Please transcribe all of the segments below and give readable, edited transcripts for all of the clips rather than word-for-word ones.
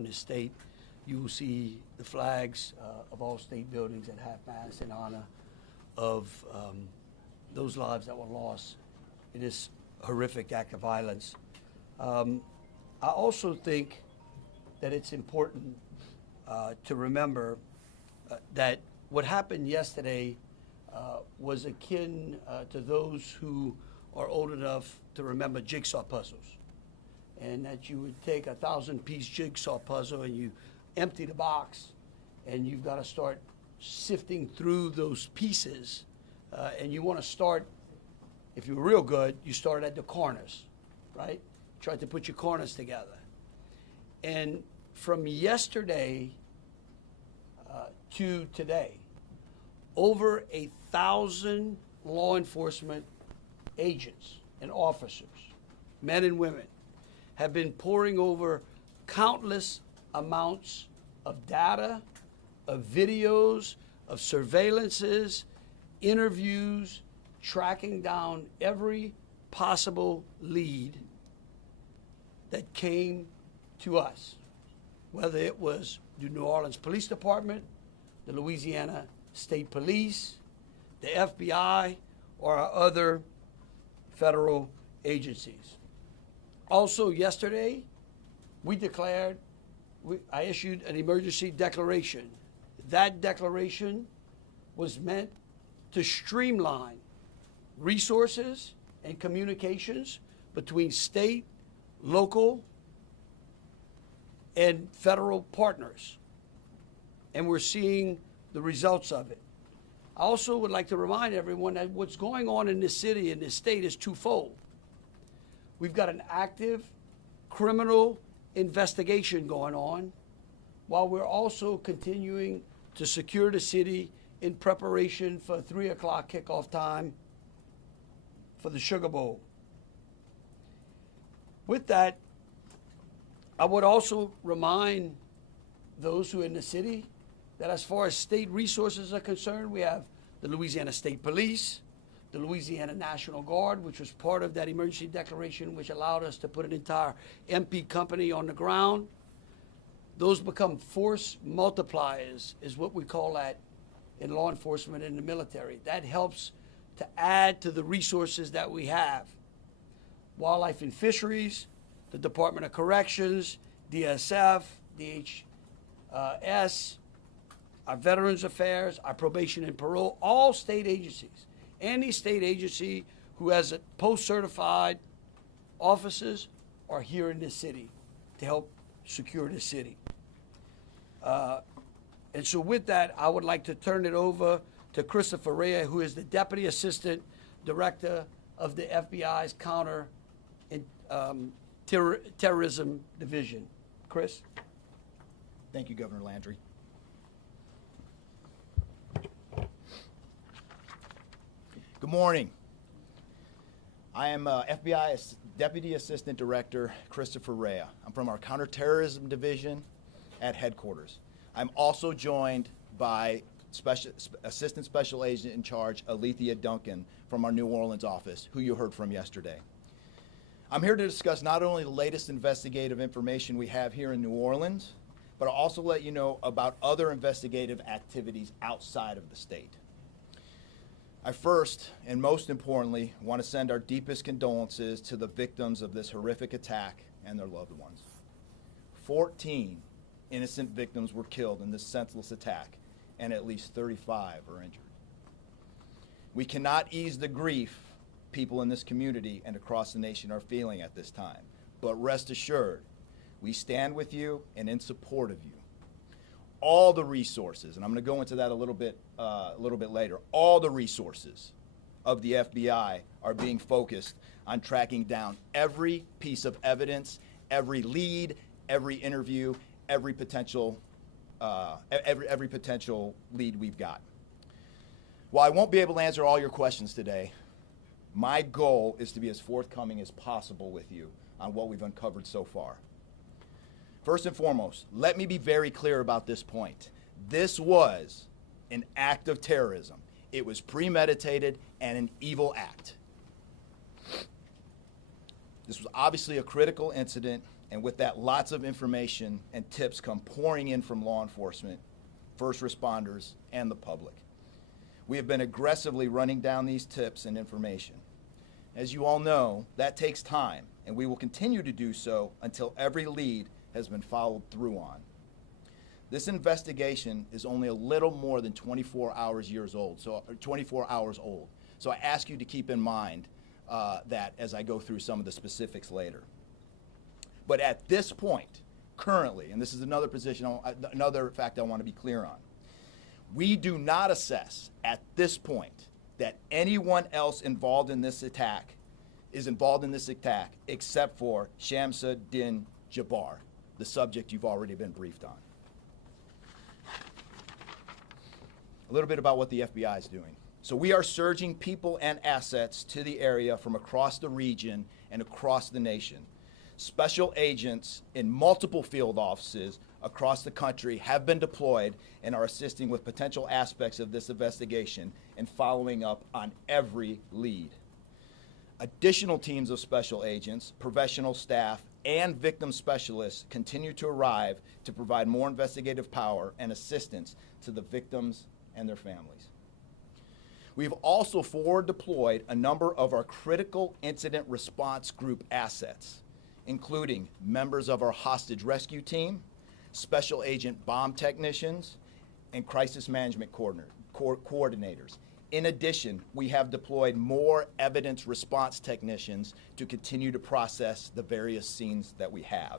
in the state, you will see the flags of all state buildings at half-mast in honor of those lives that were lost in this horrific act of violence. I also think that it's important to remember that what happened yesterday was akin to those who are old enough to remember jigsaw puzzles, and that you would take a 1,000-piece jigsaw puzzle and you empty the box, and you've got to start sifting through those pieces, and you want to start, if you're real good, you start at the corners, right? Try to put your corners together. And from yesterday to today, over 1,000 law enforcement agents and officers, men and women, have been poring over countless amounts of data, of videos, of surveillances, interviews, tracking down every possible lead that came to us, whether it was the New Orleans Police Department, the Louisiana State Police, the FBI, or our other federal agencies. Also yesterday, I issued an emergency declaration. That declaration was meant to streamline resources and communications between state, local, and federal partners. And we're seeing the results of it. I also would like to remind everyone that what's going on in this city and this state is twofold. We've got an active criminal investigation going on, while we're also continuing to secure the city in preparation for 3 o'clock kickoff time for the Sugar Bowl. With that, I would also remind those who are in the city that as far as state resources are concerned, we have the Louisiana State Police, the Louisiana National Guard, which was part of that emergency declaration, which allowed us to put an entire MP company on the ground. Those become force multipliers, is what we call that in law enforcement and the military. That helps to add to the resources that we have. Wildlife and Fisheries, the Department of Corrections, DSF, DHS, our Veterans Affairs, our Probation and Parole, all state agencies. Any state agency who has a post-certified officers are here in this city to help secure the city. And so with that, I would like to turn it over to Christopher Rea, who is the Deputy Assistant Director of the FBI's Counter Terrorism Division. Chris? Thank you, Governor Landry. Good morning. I am FBI Deputy Assistant Director Christopher Rea. I'm from our Counterterrorism Division at headquarters. I'm also joined by Assistant Special Agent in Charge Alethea Duncan from our New Orleans office, who you heard from yesterday. I'm here to discuss not only the latest investigative information we have here in New Orleans, but I'll also let you know about other investigative activities outside of the state. I first, and most importantly, want to send our deepest condolences to the victims of this horrific attack and their loved ones. 14 innocent victims were killed in this senseless attack, and at least 35 are injured. We cannot ease the grief people in this community and across the nation are feeling at this time, but rest assured, we stand with you and in support of you. All the resources, and I'm going to go into that a little bit later, all the resources of the FBI are being focused on tracking down every piece of evidence, every lead, every interview, every potential lead we've got. While I won't be able to answer all your questions today, my goal is to be as forthcoming as possible with you on what we've uncovered so far. First and foremost, let me be very clear about this point. This was an act of terrorism. It was premeditated and an evil act. This was obviously a critical incident And with that, lots of information and tips come pouring in from law enforcement, first responders, and the public. We have been aggressively running down these tips and information. As you all know, that takes time, and we will continue to do so until every lead has been followed through on. This investigation is only a little more than 24 hours old. So I ask you to keep in mind that as I go through some of the specifics later. But at this point, currently, and this is another fact I want to be clear on, we do not assess at this point that anyone else involved in this attack except for Shamsa Din Jabbar, the subject you've already been briefed on. A little bit about what the FBI is doing. So we are surging people and assets to the area from across the region and across the nation. Special agents in multiple field offices across the country have been deployed and are assisting with potential aspects of this investigation and following up on every lead. Additional teams of special agents, professional staff, and victim specialists continue to arrive to provide more investigative power and assistance to the victims and their families. We've also forward deployed a number of our critical incident response group assets, including members of our hostage rescue team, special agent bomb technicians, and crisis management coordinators. In addition, we have deployed more evidence response technicians to continue to process the various scenes that we have.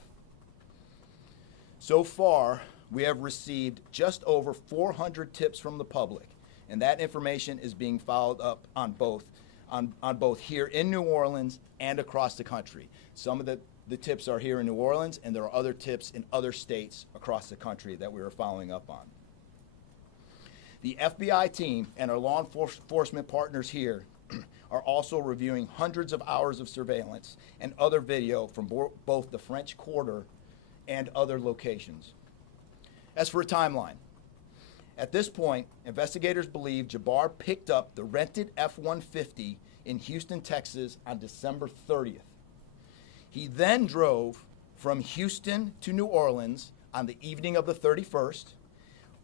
So far, we have received just over 400 tips from the public, and that information is being followed up on both here in New Orleans and across the country. Some of the tips are here in New Orleans, and there are other tips in other states across the country that we are following up on. The FBI team and our law enforcement partners here are also reviewing hundreds of hours of surveillance and other video from both the French Quarter and other locations. As for a timeline, at this point, investigators believe Jabbar picked up the rented F-150 in Houston, Texas on December 30th. He then drove from Houston to New Orleans on the evening of the 31st,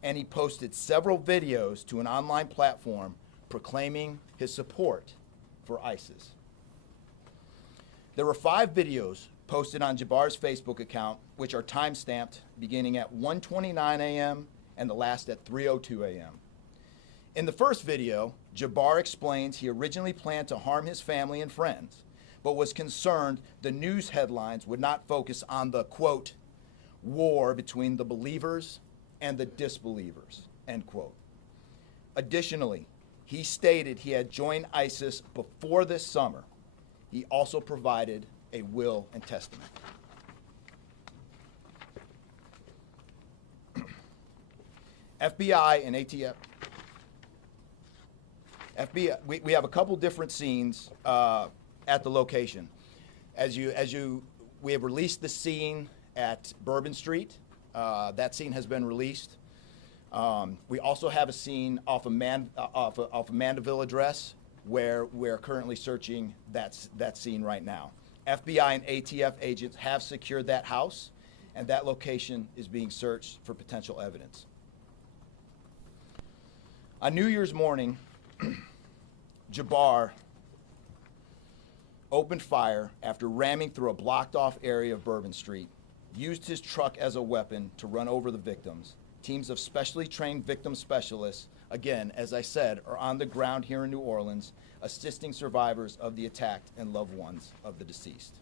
and he posted several videos to an online platform proclaiming his support for ISIS. There were 5 videos posted on Jabbar's Facebook account, which are time-stamped beginning at 1:29 a.m. and the last at 3:02 a.m. In the first video, Jabbar explains he originally planned to harm his family and friends, but was concerned the news headlines would not focus on the, quote, war between the believers and the disbelievers, end quote. Additionally, he stated he had joined ISIS before this summer. He also provided a will and testament. FBI and ATF. We have a couple different scenes at the location. We have released the scene at Bourbon Street. That scene has been released. We also have a scene off of Mandeville Address where we're currently searching that scene right now. FBI and ATF agents have secured that house, and that location is being searched for potential evidence. On New Year's morning, Jabbar opened fire after ramming through a blocked-off area of Bourbon Street, used his truck as a weapon to run over the victims. Teams of specially trained victim specialists, again, as I said, are on the ground here in New Orleans, assisting survivors of the attack and loved ones of the deceased.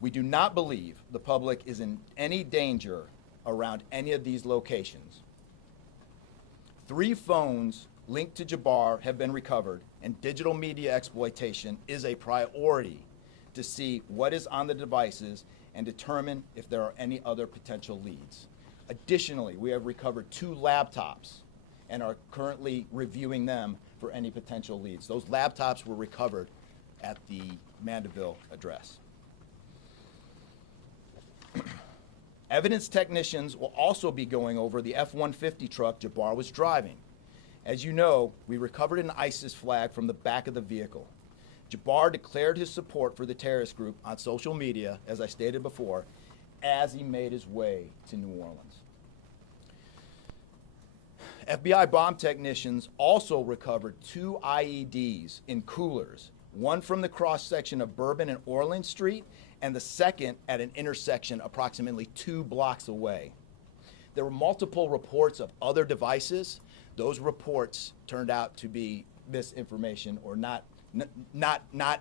We do not believe the public is in any danger around any of these locations. 3 phones linked to Jabbar have been recovered, and digital media exploitation is a priority to see what is on the devices and determine if there are any other potential leads. Additionally, we have recovered 2 laptops and are currently reviewing them for any potential leads. Those laptops were recovered at the Mandeville address. Evidence technicians will also be going over the F-150 truck Jabbar was driving. As you know, we recovered an ISIS flag from the back of the vehicle. Jabbar declared his support for the terrorist group on social media, as I stated before, as he made his way to New Orleans. FBI bomb technicians also recovered 2 IEDs in coolers, one from the cross-section of Bourbon and Orleans Street, and the second at an intersection approximately 2 blocks away. There were multiple reports of other devices. Those reports turned out to be misinformation or not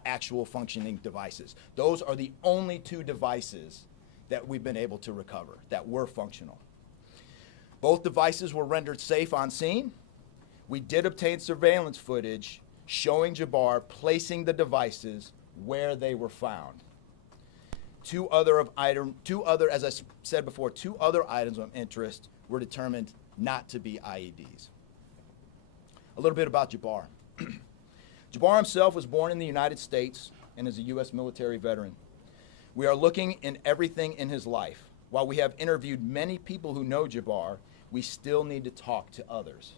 actual functioning devices. Those are the only 2 devices that we've been able to recover that were functional. Both devices were rendered safe on scene. We did obtain surveillance footage showing Jabbar placing the devices where they were found. As I said before, 2 other items of interest were determined not to be IEDs. A little bit about Jabbar. Jabbar himself was born in the United States and is a U.S. military veteran. We are looking in everything in his life. While we have interviewed many people who know Jabbar, we still need to talk to others.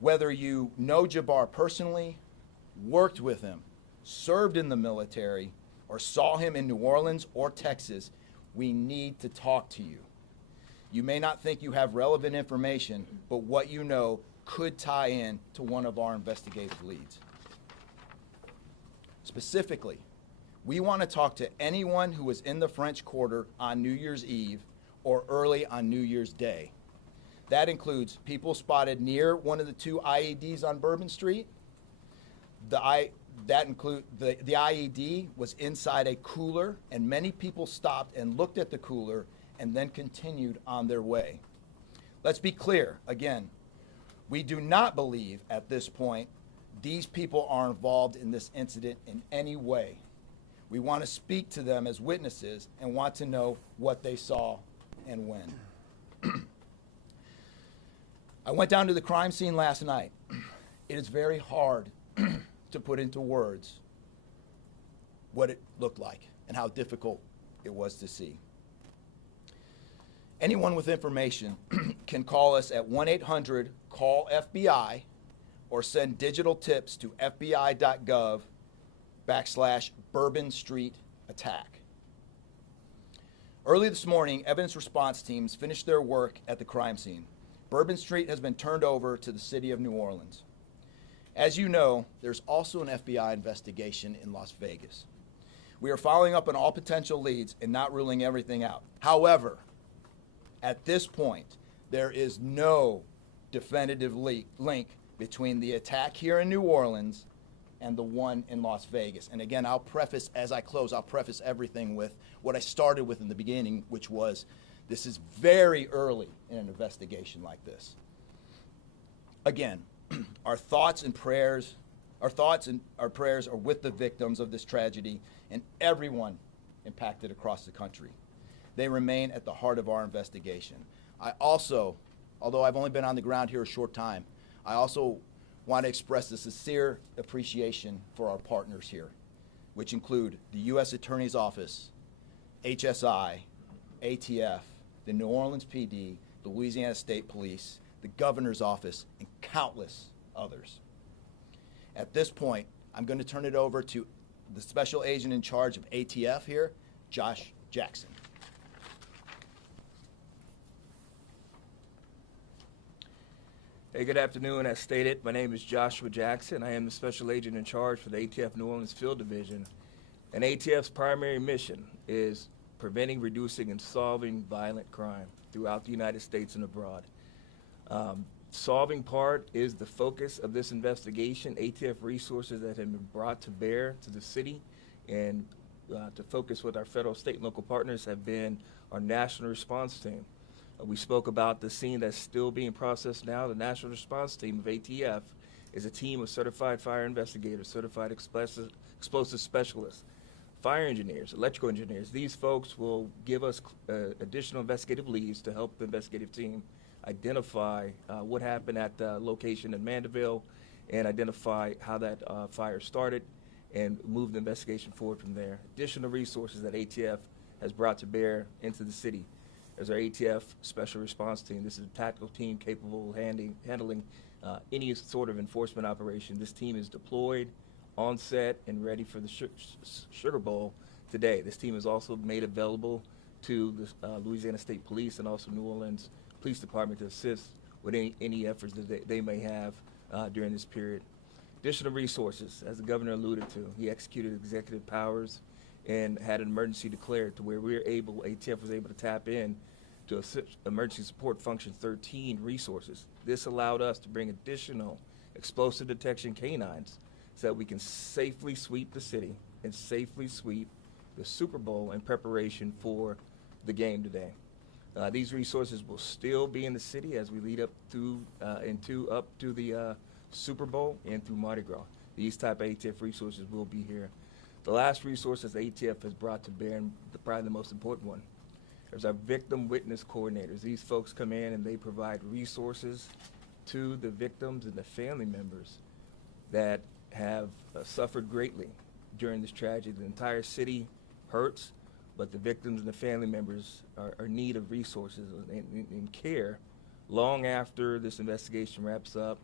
Whether you know Jabbar personally, worked with him, served in the military, or saw him in New Orleans or Texas, we need to talk to you. You may not think you have relevant information, but what you know could tie in to one of our investigative leads. Specifically, we want to talk to anyone who was in the French Quarter on New Year's Eve or early on New Year's Day. That includes people spotted near one of the 2 IEDs on Bourbon Street. The IED was inside a cooler, and many people stopped and looked at the cooler and then continued on their way. Let's be clear, again, we do not believe at this point these people are involved in this incident in any way. We want to speak to them as witnesses and want to know what they saw and when. I went down to the crime scene last night. It is very hard to put into words what it looked like and how difficult it was to see. Anyone with information can call us at 1-800-CALL-FBI or send digital tips to fbi.gov/Bourbon Street attack. Early this morning, evidence response teams finished their work at the crime scene. Bourbon Street has been turned over to the city of New Orleans. As you know, there's also an FBI investigation in Las Vegas. We are following up on all potential leads and not ruling everything out. However, at this point, there is no definitive link between the attack here in New Orleans and the one in Las Vegas. And again, as I close, I'll preface everything with what I started with in the beginning, which was this is very early in an investigation like this. Again, our thoughts and prayers are with the victims of this tragedy and everyone impacted across the country. They remain at the heart of our investigation. I also, although I've only been on the ground here a short time, I also want to express a sincere appreciation for our partners here, which include the U.S. Attorney's Office, HSI, ATF, the New Orleans PD, the Louisiana State Police, the Governor's Office, and countless others. At this point, I'm going to turn it over to the Special Agent in charge of ATF here, Josh Jackson. Hey, good afternoon. As stated, my name is Joshua Jackson. I am the Special Agent in charge for the ATF New Orleans Field Division. And ATF's primary mission is preventing, reducing, and solving violent crime throughout the United States and abroad. Solving part is the focus of this investigation. ATF resources that have been brought to bear to the city and to focus with our federal, state, and local partners have been our national response team. We spoke about the scene that's still being processed now. The national response team of ATF is a team of certified fire investigators, certified explosive specialists, fire engineers, electrical engineers. These folks will give us additional investigative leads to help the investigative team identify what happened at the location in Mandeville and identify how that fire started and move the investigation forward from there. Additional resources that ATF has brought to bear into the city. There's our ATF Special Response Team. This is a tactical team capable of handling any sort of enforcement operation. This team is deployed on set and ready for the Sugar Bowl today. This team is also made available to the Louisiana State Police and also New Orleans Police Department to assist with any efforts that they may have during this period. Additional resources, as the governor alluded to, he executed executive powers and had an emergency declared to where ATF was able to tap in to Emergency Support Function 13 resources. This allowed us to bring additional explosive detection canines so that we can safely sweep the city and safely sweep the Super Bowl in preparation for the game today. These resources will still be in the city as we lead up to the Super Bowl and through Mardi Gras. These type of ATF resources will be here. The last resources the ATF has brought to bear, and probably the most important one, is our victim witness coordinators. These folks come in and they provide resources to the victims and the family members that have suffered greatly during this tragedy. The entire city hurts, but the victims and the family members are in need of resources and care long after this investigation wraps up.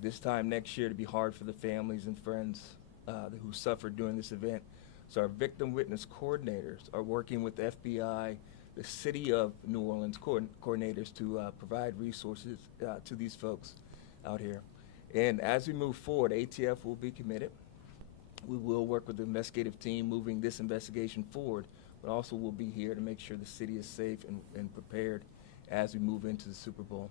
This time next year to be hard for the families and friends who suffered during this event. So our victim witness coordinators are working with the FBI, the City of New Orleans coordinators to provide resources to these folks out here. And as we move forward, ATF will be committed. We will work with the investigative team moving this investigation forward, but also we'll be here to make sure the city is safe and prepared as we move into the Super Bowl.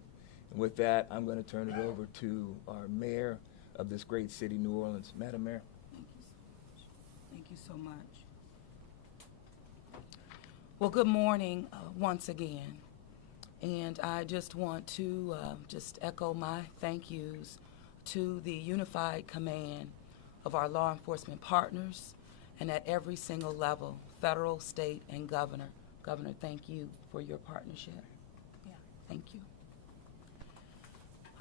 And with that, I'm going to turn it over to our mayor of this great city, New Orleans. Madam Mayor. Thank you so much. Well, good morning once again. And I just want to just echo my thank yous to the unified command of our law enforcement partners and at every single level, federal, state, and governor. Governor, thank you for your partnership. Yeah, thank you.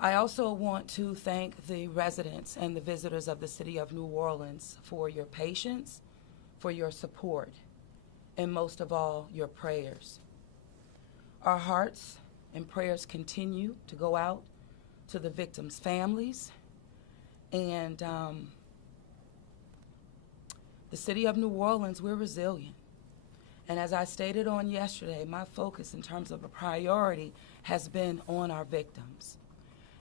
I also want to thank the residents and the visitors of the city of New Orleans for your patience, for your support, and most of all, your prayers. Our hearts and prayers continue to go out to the victims' families, and the city of New Orleans, we're resilient. And as I stated on yesterday, my focus in terms of a priority has been on our victims.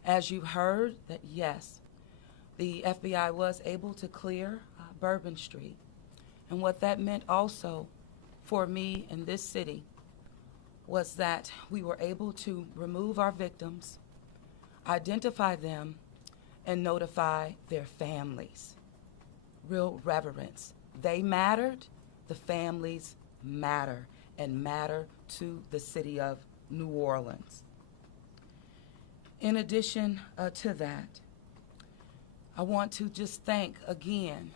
As you've heard, that yes, the FBI was able to clear Bourbon Street. And what that meant also for me in this city was that we were able to remove our victims, identify them, and notify their families. Real reverence. They mattered, the families matter, and matter to the city of New Orleans. In addition to that, I want to just thank again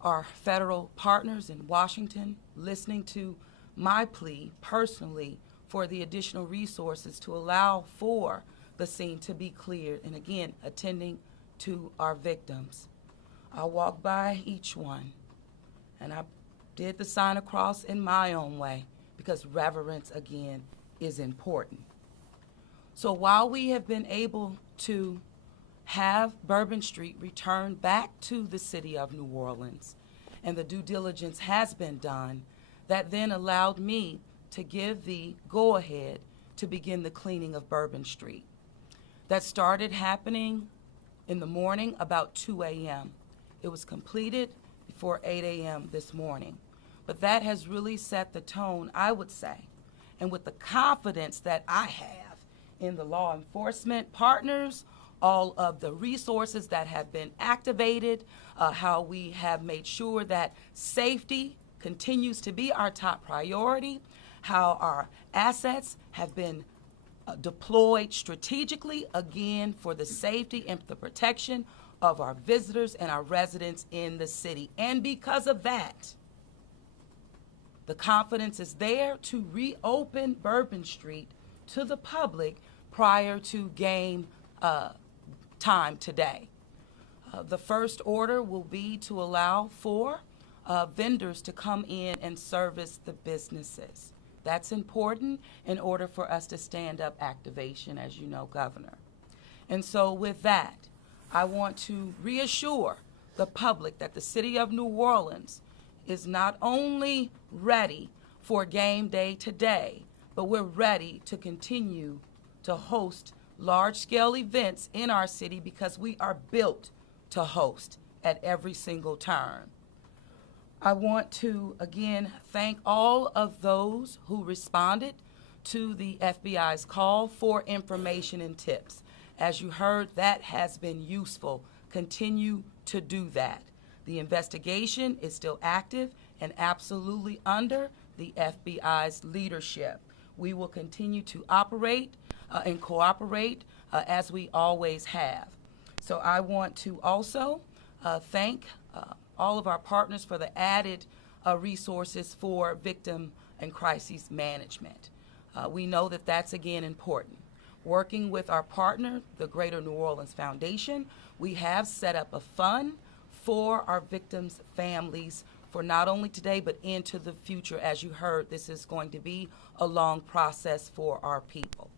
our federal partners in Washington, listening to my plea personally for the additional resources to allow for the scene to be cleared, and again, attending to our victims. I walked by each one, and I did the sign across in my own way, because reverence, again, is important. So while we have been able to have Bourbon Street returned back to the city of New Orleans, and the due diligence has been done, that then allowed me to give the go-ahead to begin the cleaning of Bourbon Street. That started happening in the morning about 2 a.m. It was completed before 8 a.m. this morning. But that has really set the tone, I would say, and with the confidence that I have in the law enforcement partners, all of the resources that have been activated, how we have made sure that safety continues to be our top priority, how our assets have been deployed strategically, again, for the safety and the protection of our visitors and our residents in the city. And because of that, the confidence is there to reopen Bourbon Street to the public prior to game time today. The first order will be to allow for vendors to come in and service the businesses. That's important in order for us to stand up activation, as you know, Governor. And so with that, I want to reassure the public that the city of New Orleans is not only ready for game day today, but we're ready to continue to host large-scale events in our city because we are built to host at every single turn. I want to, again, thank all of those who responded to the FBI's call for information and tips. As you heard, that has been useful. Continue to do that. The investigation is still active and absolutely under the FBI's leadership. We will continue to operate and cooperate as we always have. So I want to also thank all of our partners for the added resources for victim and crisis management. We know that that's, again, important. Working with our partner, the Greater New Orleans Foundation, we have set up a fund for our victims' families for not only today but into the future. As you heard, this is going to be a long process for our people.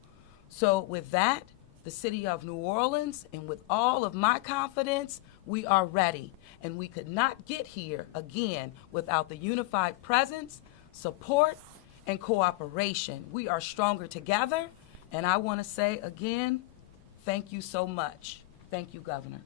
So with that, the city of New Orleans, and with all of my confidence, we are ready. And we could not get here, again, without the unified presence, support, and cooperation. We are stronger together. And I want to say again, thank you so much. Thank you, Governor.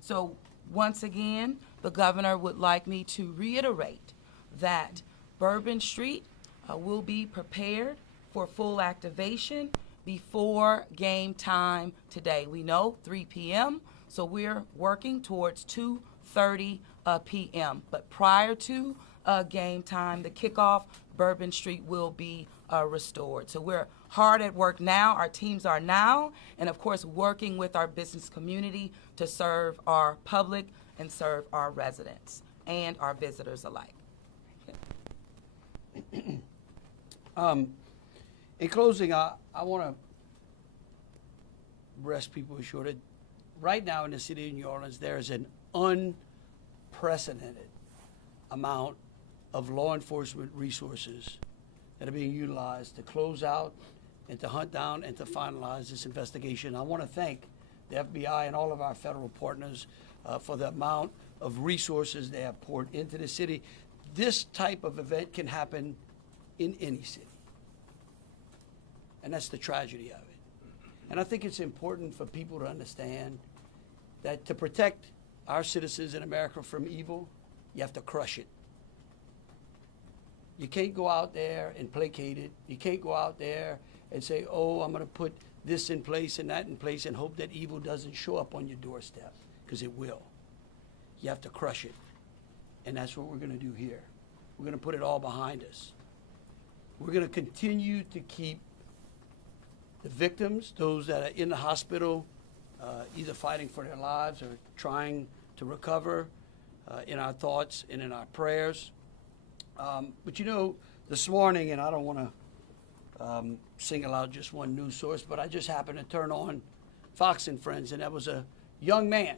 So once again, the governor would like me to reiterate that Bourbon Street will be prepared for full activation before game time today. We know 3 p.m., so we're working towards 2:30 p.m. But prior to game time, the kickoff, Bourbon Street will be restored. So we're hard at work now. Our teams are now, and of course, working with our business community to serve our public and serve our residents and our visitors alike. In closing, I want to rest people assured that right now in the city of New Orleans, there is an unprecedented amount of law enforcement resources that are being utilized to close out and to hunt down and to finalize this investigation. I want to thank the FBI and all of our federal partners for the amount of resources they have poured into the city. This type of event can happen in any city. And that's the tragedy of it. And I think it's important for people to understand that to protect our citizens in America from evil, you have to crush it. You can't go out there and placate it. You can't go out there and say, oh, I'm going to put this in place and that in place and hope that evil doesn't show up on your doorstep, because it will. You have to crush it. And that's what we're going to do here. We're going to put it all behind us. We're going to continue to keep the victims, those that are in the hospital, either fighting for their lives or trying to recover, in our thoughts and in our prayers. But you know, this morning, and I don't want to single out just one news source, but I just happened to turn on Fox and Friends, and that was a young man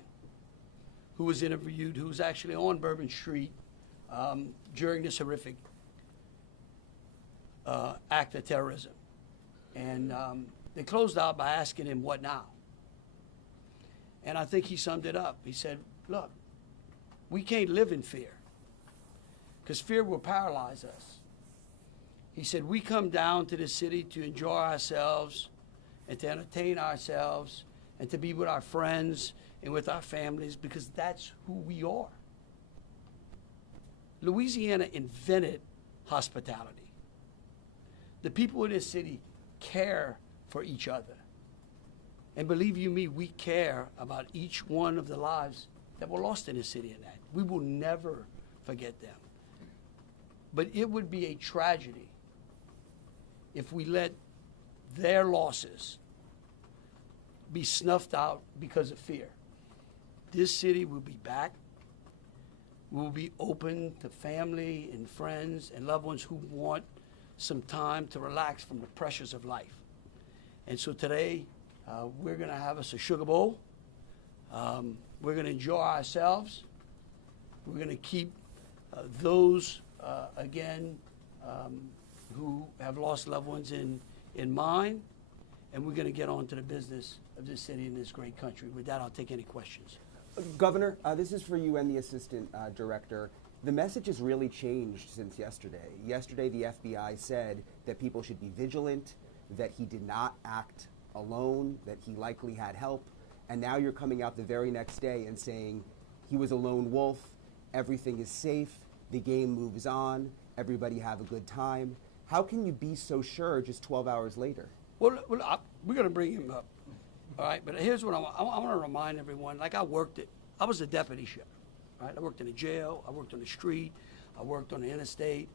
who was interviewed, who was actually on Bourbon Street during this horrific act of terrorism. And they closed out by asking him, what now? And I think he summed it up. He said, look, we can't live in fear, because fear will paralyze us. He said, we come down to the city to enjoy ourselves and to entertain ourselves and to be with our friends and with our families, because that's who we are. Louisiana invented hospitality. The people in this city care for each other. And believe you me, we care about each one of the lives that were lost in this city in that. We will never forget them. But it would be a tragedy if we let their losses be snuffed out because of fear. This city will be back. We will be open to family and friends and loved ones who want some time to relax from the pressures of life. And so today, we're going to have us a sugar bowl. We're going to enjoy ourselves. We're going to keep those, again, who have lost loved ones in mind. and we're going to get on to the business of this city and this great country. With that, I'll take any questions. Governor, this is for you and the assistant director. The message has really changed since yesterday. Yesterday, the FBI said that people should be vigilant, that he did not act alone, that he likely had help, and now you're coming out the very next day and saying he was a lone wolf, everything is safe, the game moves on, everybody have a good time. How can you be so sure just 12 hours later? Well, we're going to bring him up, all right? But here's what I want to remind everyone. Like I was a deputy sheriff, right? I worked in a jail, I worked on the street, I worked on the interstate,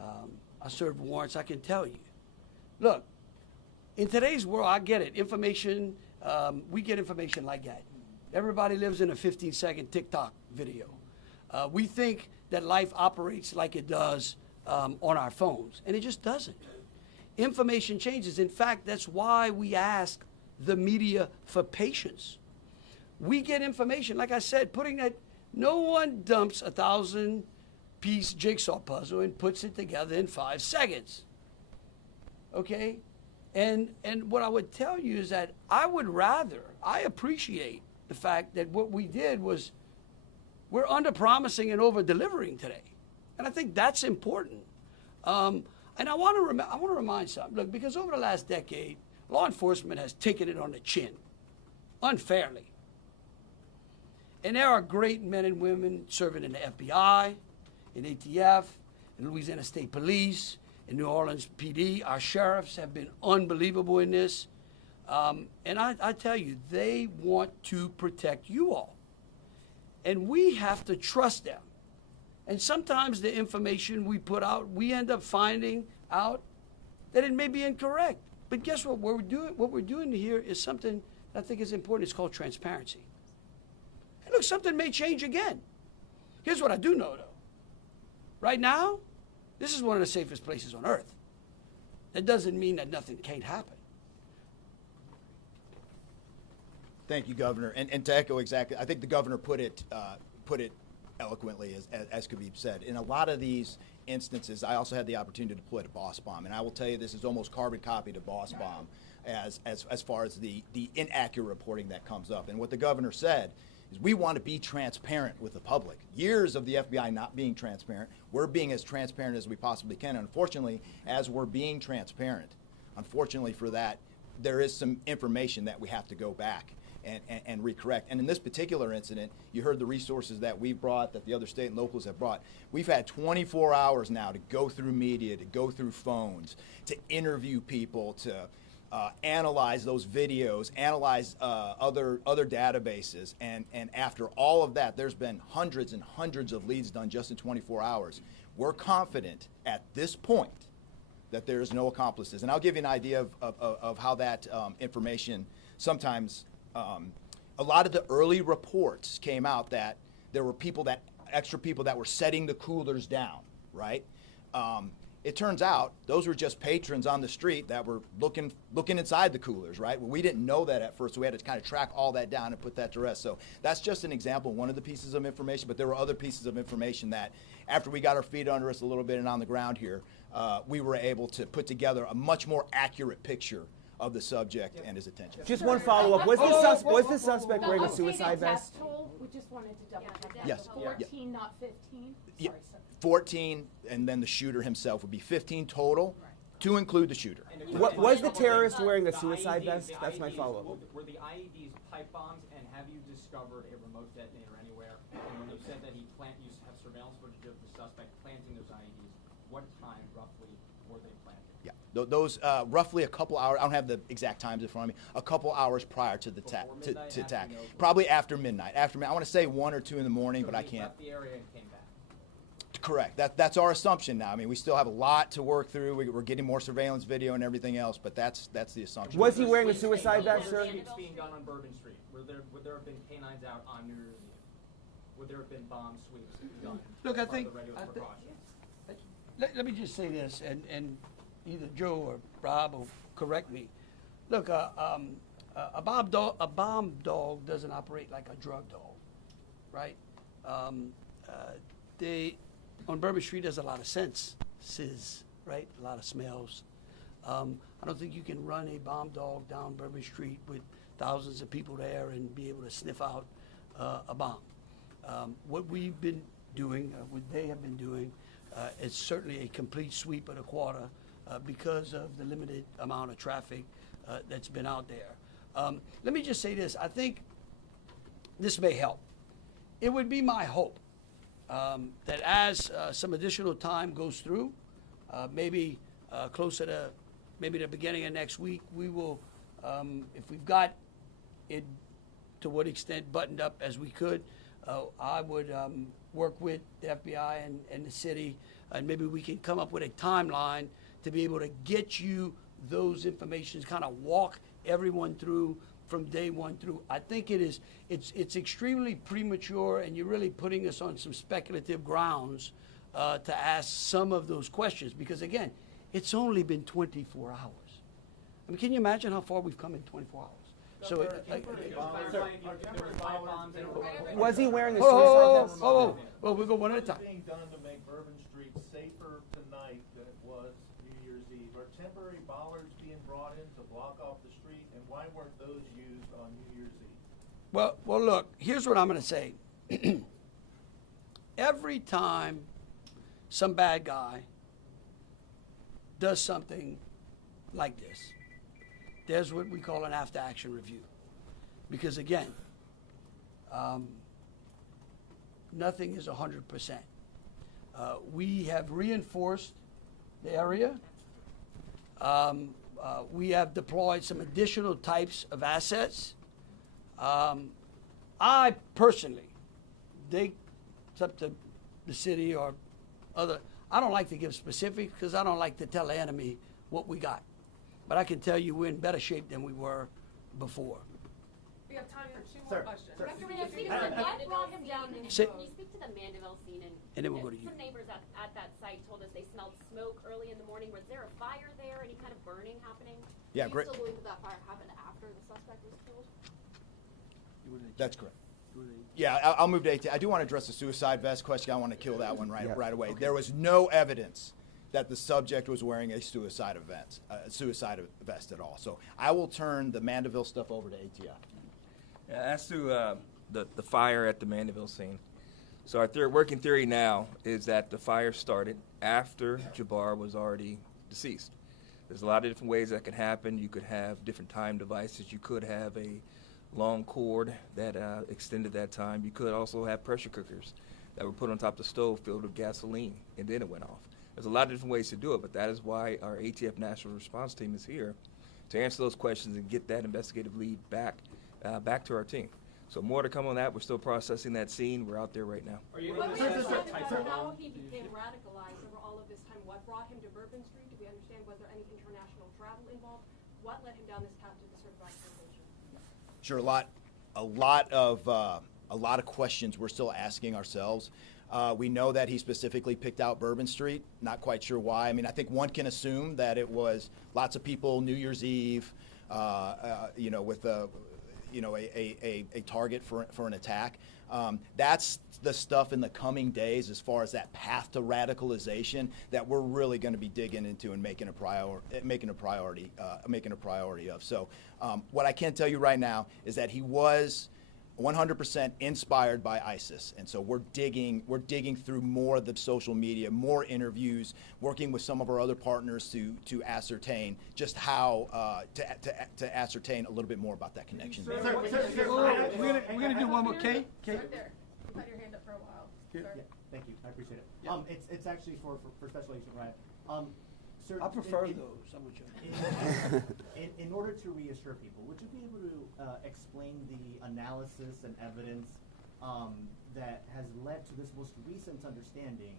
I served warrants. I can tell you, look, in today's world, I get it. Information, we get information like that. Everybody lives in a 15-second TikTok video. We think that life operates like it does on our phones, and it just doesn't. Information changes. In fact, that's why we ask the media for patience. We get information, like I said, no one dumps a 1,000-piece jigsaw puzzle and puts it together in 5 seconds. Okay? And what I would tell you is that I appreciate the fact that what we did was we're under-promising and over-delivering today. And I think that's important. And I want to remind something. Look, because over the last decade, law enforcement has taken it on the chin, unfairly. And there are great men and women serving in the FBI, in ATF, in Louisiana State Police, in New Orleans PD. Our sheriffs have been unbelievable in this. And I tell you, they want to protect you all. And we have to trust them. And sometimes the information we put out, we end up finding out that it may be incorrect. But guess what? What we're doing here is something that I think is important. It's called transparency. And look, something may change again. Here's what I do know, though. Right now, this is one of the safest places on earth. That doesn't mean that nothing can't happen. Thank you, Governor. And to echo exactly, I think the governor put it eloquently, as could be said. In a lot of these instances, I also had the opportunity to deploy to Boss Bomb, and I will tell you this is almost carbon copy to Boss Bomb as far as the inaccurate reporting that comes up. And what the governor said is we want to be transparent with the public. Years of the FBI not being transparent, we're being as transparent as we possibly can. And unfortunately, as we're being transparent, unfortunately for that, there is some information that we have to go back and recorrect. And in this particular incident, you heard the resources that we brought, that the other state and locals have brought. We've had 24 hours now to go through media, to go through phones, to interview people, to analyze those videos, analyze other databases. And after all of that, there's been hundreds and hundreds of leads done just in 24 hours. We're confident at this point that there's no accomplices. And I'll give you an idea of how that information sometimes, a lot of the early reports came out that there were extra people that were setting the coolers down, right? It turns out those were just patrons on the street that were looking inside the coolers, right? Well, we didn't know that at first, so we had to kind of track all that down and put that to rest. So that's just an example, one of the pieces of information, but there were other pieces of information that after we got our feet under us a little bit and on the ground here, we were able to put together a much more accurate picture of the subject and his attention. Just one follow-up. Was the suspect wearing a suicide vest? We just wanted to double check that. Yes. 14, not 15? Yeah, Sorry, sir. 14, and then the shooter himself would be 15 total, to include the shooter. Was the terrorist wearing a suicide vest? That's my follow-up. Were the IEDs pipe bombs, and have you discovered a remote detonator anywhere? And when you said that you have surveillance footage of the suspect planting those IEDs, what time roughly were they planted? Yeah, those roughly a couple hours. I don't have the exact times in front of me. A couple hours prior to the attack. Probably after midnight. I want to say 1 or 2 in the morning, but I can't. Left the area and came back. Correct. That's our assumption now. I mean, we still have a lot to work through. We're getting more surveillance video and everything else, but that's the assumption. Was he wearing a suicide vest, sir? Sweeps being done on Bourbon Street. Would there have been canines out on New Year's Eve? Would there have been bomb sweeps done? Look, I as part of think, the regular precautions? let me just say this, and either Joe or Rob will correct me. Look, a bomb dog doesn't operate like a drug dog, right? On Bourbon Street, there's a lot of senses, right? A lot of smells. I don't think you can run a bomb dog down Bourbon Street with thousands of people there and be able to sniff out a bomb. What we've been doing, what they have been doing, is certainly a complete sweep of the quarter because of the limited amount of traffic that's been out there. Let me just say this. I think this may help. It would be my hope that as some additional time goes through, maybe closer to maybe the beginning of next week, we will, if we've got it to what extent buttoned up as we could, I would work with the FBI and the city, and maybe we can come up with a timeline to be able to get you those information, kind of walk everyone through from day one through. I think it's extremely premature, and you're really putting us on some speculative grounds to ask some of those questions, because again, it's only been 24 hours. I mean, can you imagine how far we've come in 24 hours? So, Was he wearing a oh, suicide vest? well, we'll go one at a time. What's being done to make Bourbon Street safer tonight than it was New Year's Eve? Are temporary bollards being brought in to block off the street, and why weren't those used on New Year's Eve? Well, look, here's what I'm going to say. Every time some bad guy does something like this, there's what we call an after-action review. Because again, nothing is 100%. We have reinforced the area. We have deployed some additional types of assets. I personally, it's up to the city or other, I don't like to give specifics because I don't like to tell the enemy what we got. But I can tell you we're in better shape than we were before. We have time for two more questions. What brought him down? Can you Say- speak to the Mandeville scene? And then we'll go to you. Some neighbors at that site told us they smelled smoke early in the morning. Was there a fire there? Any kind of burning happening? Yeah, Do you great. still believe that that fire happened after the suspect was killed? That's correct. Yeah, I'll move to 18. I do want to address the suicide vest question. I want to kill that one right away. Okay. There was no evidence that the subject was wearing a suicide vest at all. So I will turn the Mandeville stuff over to ATI. Yeah, as to the fire at the Mandeville scene, so our working theory now is that the fire started after Jabbar was already deceased. There's a lot of different ways that can happen. You could have different time devices. You could have a long cord that extended that time. You could also have pressure cookers that were put on top of the stove filled with gasoline, and then it went off. There's a lot of different ways to do it, but that is why our ATF National Response Team is here to answer those questions and get that investigative lead back to our team. So more to come on that. We're still processing that scene. We're out there right now. Are you But able we to understand type how he became radicalized over all of this time. What brought him to Bourbon Street? Do we understand? Was there any international travel involved? What led him down this path to this sort of radicalization? Sure, a lot of questions we're still asking ourselves. We know that he specifically picked out Bourbon Street. Not quite sure why. I mean, I think one can assume that it was lots of people New Year's Eve, with a target for an attack. That's the stuff in the coming days as far as that path to radicalization that we're really going to be digging into and making a priority of. So what I can tell you right now is that he was 100% inspired by ISIS, and so we're digging through more of the social media, more interviews, working with some of our other partners to ascertain just how to ascertain a little bit more about that connection. We're gonna do one more. Kate? Right there. You've had your hand up for a while. Yeah. Sir. Yeah, thank you. I appreciate it. Yeah. It's actually for Special Agent Ryan. Sir, I prefer those. I'm with you. in order to reassure people, would you be able to explain the analysis and evidence that has led to this most recent understanding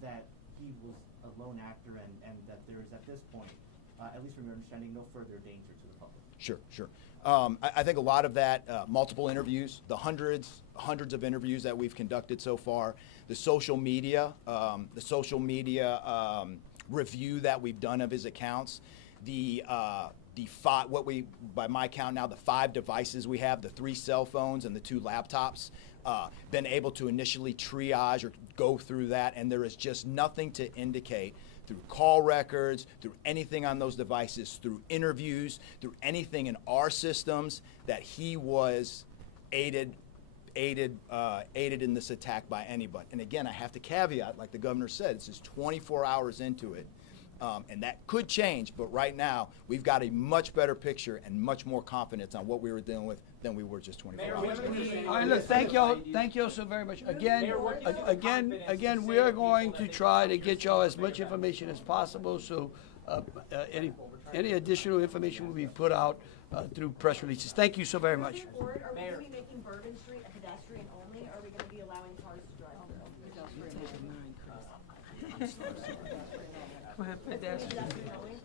that he was a lone actor and that there is at this point, at least from your understanding, no further danger to the public? Sure. I think a lot of that, multiple interviews, the hundreds of interviews that we've conducted so far, the social media review that we've done of his accounts, by my count now, the 5 devices we have, the 3 cell phones and the 2 laptops, been able to initially triage or go through that, and there is just nothing to indicate through call records, through anything on those devices, through interviews, through anything in our systems, that he was aided in this attack by anybody. And again, I have to caveat, like the governor said, this is 24 hours into it. And that could change, but right now, we've got a much better picture and much more confidence on what we were dealing with than we were just 24 hours ago. All right, look, thank y'all so very much. Again, we are going to try to get y'all as much information as possible, so any additional information will be put out through press releases. Thank you so very much. Moving forward, are we going to be making Bourbon Street a pedestrian only, or are we going to be allowing cars to drive through? Go ahead, pedestrian. Pedestrian only?